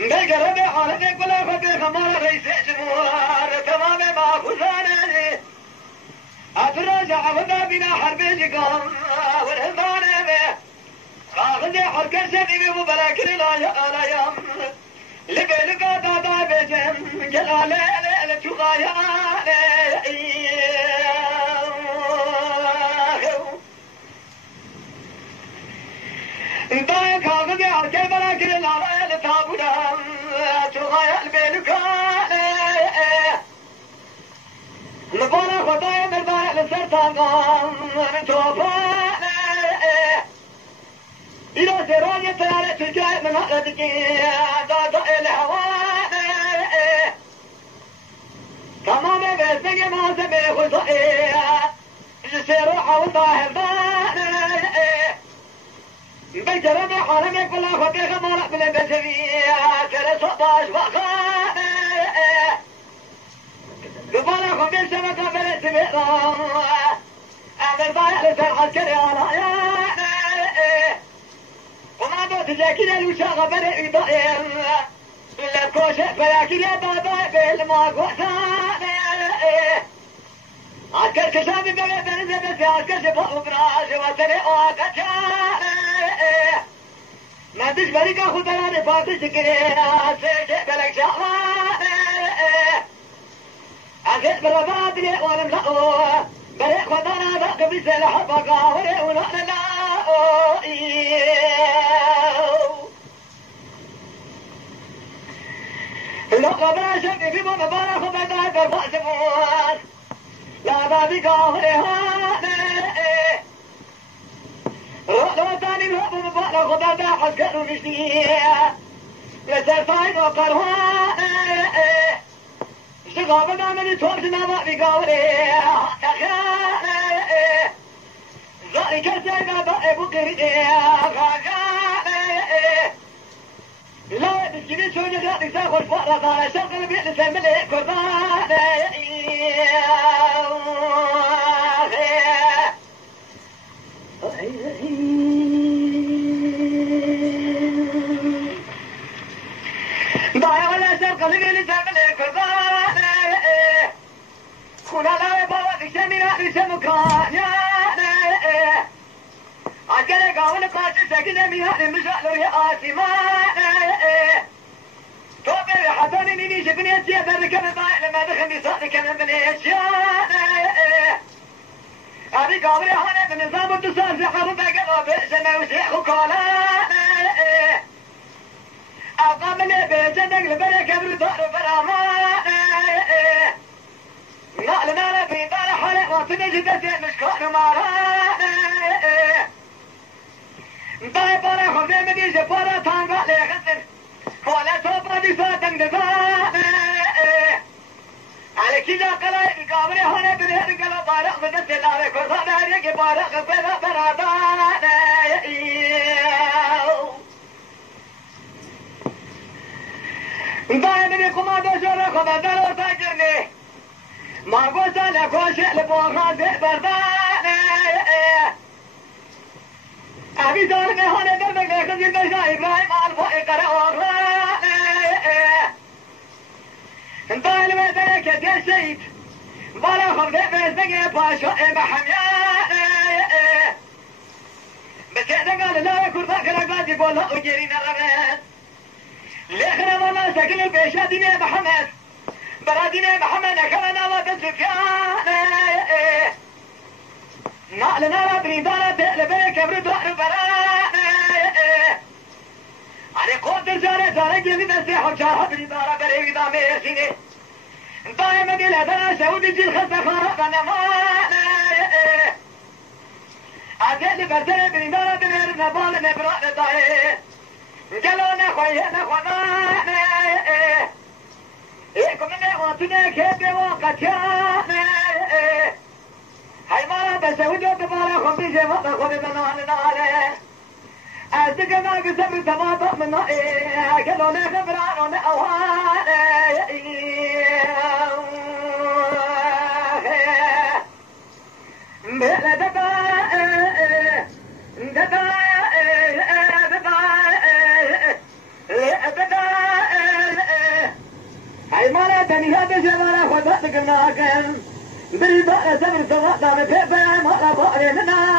بقرب عالمي كلها فبيخ مال رئيس جمهور تمام ما خزانه أتراجع وذا بنا حربي جقام والهضانة به خاخذي حركة شديد وبلاكر لا يام لبي لقا دادا بجم جلالي لتغاياني انتاي خاخذي حركة بلاكر لا لتابودا تغايا البيلكاني لبانا خدايا مرضايا لسرطان قام نتوفاني إذا سيراني تلالي تجاي من هالدك دادا الهواني تمامي بسنجي ما سبي خزائي جسيرو حوضا هلداني بجرمي حالمي كلها خطيخ مالك بالبسوي كرسو باش وخاني لبانا خمير سمكة بلد سبيرا أمر ضايع لسر عسكري على عياني وما دوت زاكي الوشاقة برئي ضائر إلا الكوشة فلاكي يا دادا بالماك وحساني عسكر كشافي بغي بنزي بسي عسكر شبه وبراش وسري وكتشاني ما تشبري كاخو تراني فاتش تكري سيشي بلك شعواني أخذ برباد لي ولم لقوا بريق ودانا ذاك بسل حبقا وريق ونحن لاقوا لقوا بلا شك في مبارا خبدا درفع سموات لا بابي قاهري هاني رؤلو تاني الهب مبارا خبدا حسكر ومشتيه لسرطاين وقرهاني شغابنا من توبتنا ما في قولي تخاني ذلك الزينة بأبو قريدي غاقاني لا بسكيني سوني ذاتي ساخر فقرة ذا شرق البيت لسملي قرباني ضايا ولا شرق البيت لسملي قرباني كنا لا يبغى تجمعنا لسمكان يا عسكري قاول قاتل سكن مياه مشعل رئاسي ما توبي حسن مني شفني أشياء بركب طايل لما دخل بصادق من بني أشياء أبي قاول حنا بنظام التصال في حرب قلب سما وشيخ وكالا أقامني بجنك لبركب الدار برامان نعلنا في دار حلق وتنجي تسير مشكور ماراني داي بارا خفي مدي جبارا تانغا لي خسر ولا توبا دي ساتن دفاني على كذا قلاي بقابري هوني بريد قلا بارا مدد سلاري كرسا داري كي بارا خفينا براداني داي مدي قمادو شورا خبادر وتاجرني ما قلت لك وشيء لبوخا برداني أبي دار में होने पर मैं कहकर जिंदा शाह इब्राहिम आल-फाई करा औरानी दाल में तेरे के दिल शहीद बाला खबरे बेज़ंगे पाशो महमियानी बस ये जगह ला कुर्ता करगा जी बोला उजरी न लगे लेखना वाला सकल पेशा दिन محمد برادين محمد كمان وقت سفيان نعلنا ربني دارت لبيك برد وحبران علي قوت الجارة سارك يزيد السيح وشارها بريدارة بريد دامير سيني دائما دي لدى سعودي جيل خسر خارق نمان عزيز برسل بريدارة بريد نبال نبرا ندائي قالوا نخويا نخوانان إيكم مني وانتوني كيبي وقتياني هاي مالا بسعودي وتبالا خمبي جيبا بخوبي بنوان نالي أصدق ما قسم تماطم من كلون خبران أوان هاي ما تني هذا جماله خدتك الناقل بريبا سبر سواء دام في ما لا بارنا